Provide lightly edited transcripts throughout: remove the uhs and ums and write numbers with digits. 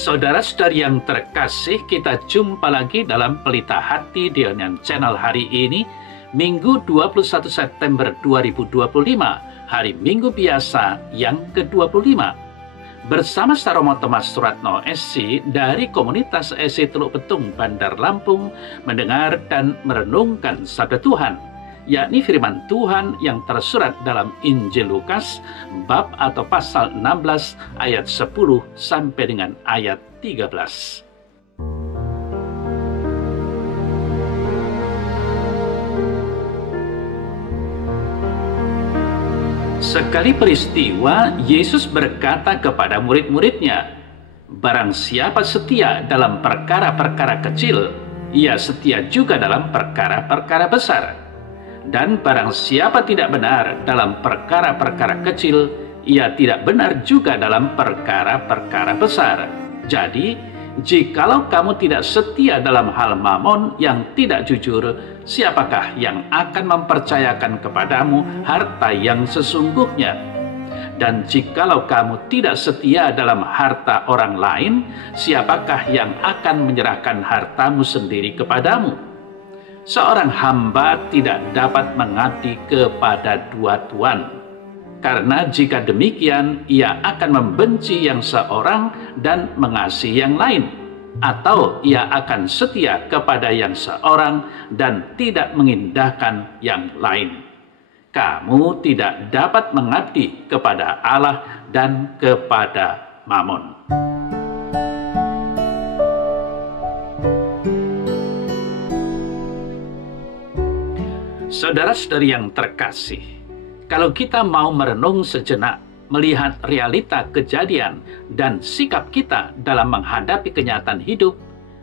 Saudara-saudari yang terkasih, kita jumpa lagi dalam Pelita Hati di Onion Channel hari ini, Minggu 21 September 2025, hari Minggu biasa yang ke-25. Bersama Saromo Thomas Suratno SC dari komunitas SC Teluk Betung, Bandar Lampung, mendengar dan merenungkan sabda Tuhan, yakni firman Tuhan yang tersurat dalam Injil Lukas bab atau pasal 16 ayat 10 sampai dengan ayat 13. Sekali peristiwa, Yesus berkata kepada murid-muridnya, "Barang siapa setia dalam perkara-perkara kecil, ia setia juga dalam perkara-perkara besar. Dan barang siapa tidak benar dalam perkara-perkara kecil, ia tidak benar juga dalam perkara-perkara besar. Jadi, jikalau kamu tidak setia dalam hal mamon yang tidak jujur, siapakah yang akan mempercayakan kepadamu harta yang sesungguhnya? Dan jikalau kamu tidak setia dalam harta orang lain, siapakah yang akan menyerahkan hartamu sendiri kepadamu? Seorang hamba tidak dapat mengabdi kepada dua tuan, karena jika demikian ia akan membenci yang seorang dan mengasihi yang lain, atau ia akan setia kepada yang seorang dan tidak mengindahkan yang lain. Kamu tidak dapat mengabdi kepada Allah dan kepada Mamon." Saudara-saudari yang terkasih, kalau kita mau merenung sejenak, melihat realita kejadian dan sikap kita dalam menghadapi kenyataan hidup,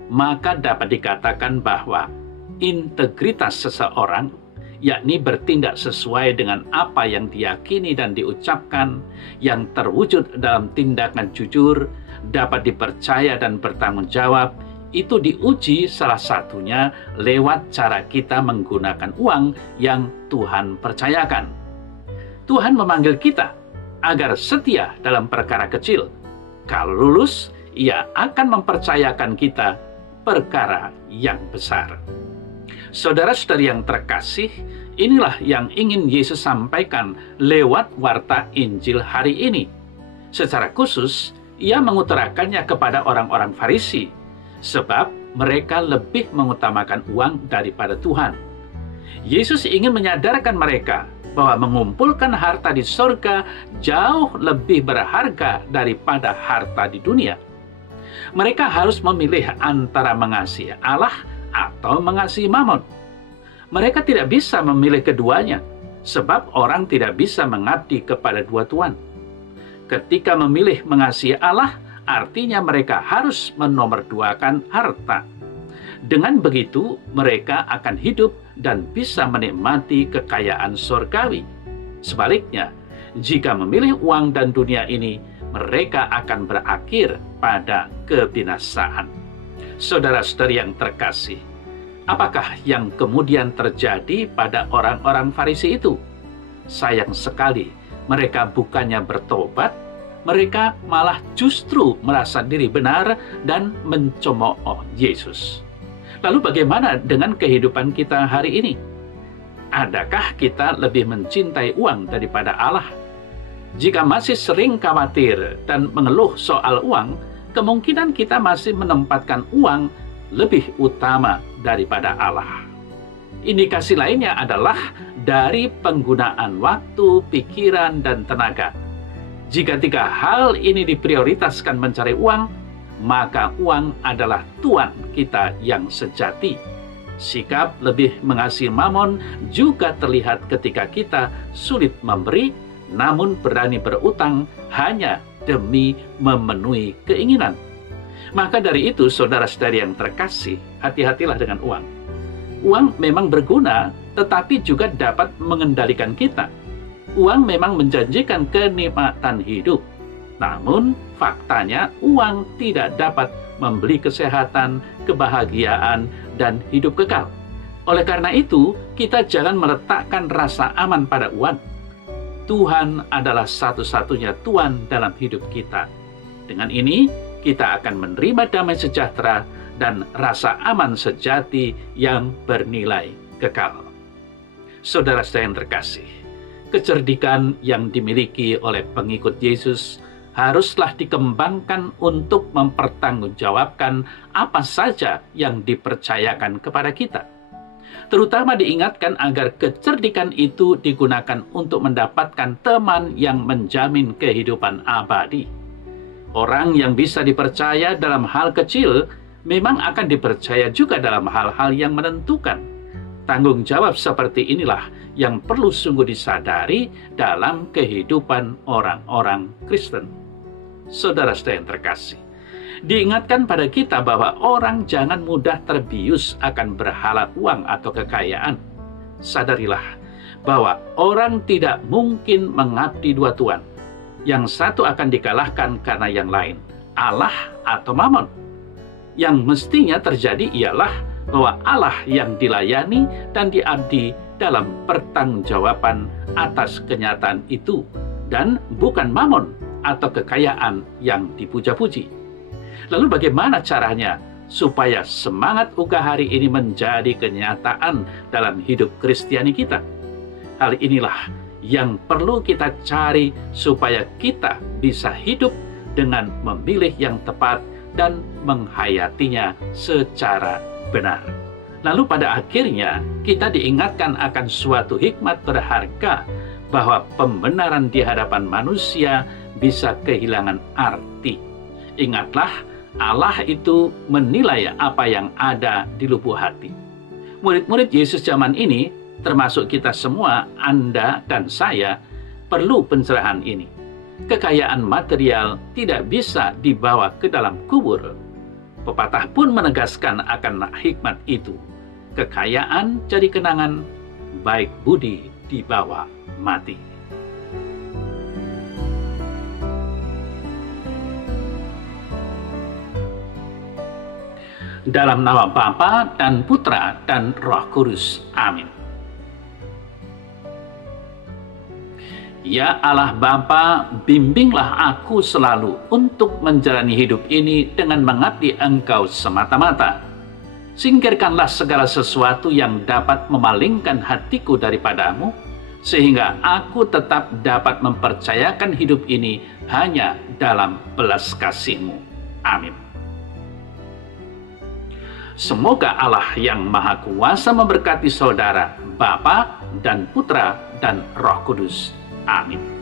maka dapat dikatakan bahwa integritas seseorang, yakni bertindak sesuai dengan apa yang diyakini dan diucapkan, yang terwujud dalam tindakan jujur, dapat dipercaya dan bertanggung jawab, itu diuji salah satunya lewat cara kita menggunakan uang yang Tuhan percayakan. Tuhan memanggil kita agar setia dalam perkara kecil. Kalau lulus, ia akan mempercayakan kita perkara yang besar. Saudara-saudari yang terkasih, inilah yang ingin Yesus sampaikan lewat warta Injil hari ini. Secara khusus, ia mengutarakannya kepada orang-orang Farisi, sebab mereka lebih mengutamakan uang daripada Tuhan. Yesus ingin menyadarkan mereka bahwa mengumpulkan harta di surga jauh lebih berharga daripada harta di dunia. Mereka harus memilih antara mengasihi Allah atau mengasihi Mamon. Mereka tidak bisa memilih keduanya, sebab orang tidak bisa mengabdi kepada dua tuan. Ketika memilih mengasihi Allah, artinya mereka harus menomorduakan harta. Dengan begitu, mereka akan hidup dan bisa menikmati kekayaan surgawi. Sebaliknya, jika memilih uang dan dunia ini, mereka akan berakhir pada kebinasaan. Saudara-saudari yang terkasih, apakah yang kemudian terjadi pada orang-orang Farisi itu? Sayang sekali, mereka bukannya bertobat, mereka malah justru merasa diri benar dan mencemooh Yesus. Lalu bagaimana dengan kehidupan kita hari ini? Adakah kita lebih mencintai uang daripada Allah? Jika masih sering khawatir dan mengeluh soal uang, kemungkinan kita masih menempatkan uang lebih utama daripada Allah. Indikasi lainnya adalah dari penggunaan waktu, pikiran, dan tenaga. Jika tiga hal ini diprioritaskan mencari uang, maka uang adalah tuan kita yang sejati. Sikap lebih mengasihi Mamon juga terlihat ketika kita sulit memberi, namun berani berutang hanya demi memenuhi keinginan. Maka dari itu, saudara-saudari yang terkasih, hati-hatilah dengan uang. Uang memang berguna, tetapi juga dapat mengendalikan kita. Uang memang menjanjikan kenikmatan hidup, namun faktanya uang tidak dapat membeli kesehatan, kebahagiaan, dan hidup kekal. Oleh karena itu, kita jangan meletakkan rasa aman pada uang. Tuhan adalah satu-satunya Tuan dalam hidup kita. Dengan ini, kita akan menerima damai sejahtera dan rasa aman sejati yang bernilai kekal. Saudara-saudara yang terkasih, kecerdikan yang dimiliki oleh pengikut Yesus haruslah dikembangkan untuk mempertanggungjawabkan apa saja yang dipercayakan kepada kita. Terutama diingatkan agar kecerdikan itu digunakan untuk mendapatkan teman yang menjamin kehidupan abadi. Orang yang bisa dipercaya dalam hal kecil memang akan dipercaya juga dalam hal-hal yang menentukan. Tanggung jawab seperti inilah yang perlu sungguh disadari dalam kehidupan orang-orang Kristen. Saudara-saudara yang terkasih, diingatkan pada kita bahwa orang jangan mudah terbius akan berhala uang atau kekayaan. Sadarilah bahwa orang tidak mungkin mengabdi dua tuan. Yang satu akan dikalahkan karena yang lain, Allah atau Mammon. Yang mestinya terjadi ialah bahwa Allah yang dilayani dan diabdi dalam pertanggungjawaban atas kenyataan itu, dan bukan Mammon atau kekayaan yang dipuja-puji. Lalu bagaimana caranya supaya semangat UKA hari ini menjadi kenyataan dalam hidup Kristiani kita? Hal inilah yang perlu kita cari supaya kita bisa hidup dengan memilih yang tepat dan menghayatinya secara benar. Lalu pada akhirnya kita diingatkan akan suatu hikmat berharga bahwa pembenaran di hadapan manusia bisa kehilangan arti. Ingatlah, Allah itu menilai apa yang ada di lubuk hati. Murid-murid Yesus zaman ini, termasuk kita semua, Anda dan saya, perlu pencerahan ini. Kekayaan material tidak bisa dibawa ke dalam kubur. Pepatah pun menegaskan akan hikmat itu. Kekayaan jadi kenangan, baik budi dibawa mati. Dalam nama Bapa dan Putra dan Roh Kudus. Amin. Ya Allah Bapa, bimbinglah aku selalu untuk menjalani hidup ini dengan mengabdi Engkau semata-mata. Singkirkanlah segala sesuatu yang dapat memalingkan hatiku daripadamu, sehingga aku tetap dapat mempercayakan hidup ini hanya dalam belas kasih-Mu. Amin. Semoga Allah yang Maha Kuasa memberkati saudara, Bapa dan Putra dan Roh Kudus. Amin.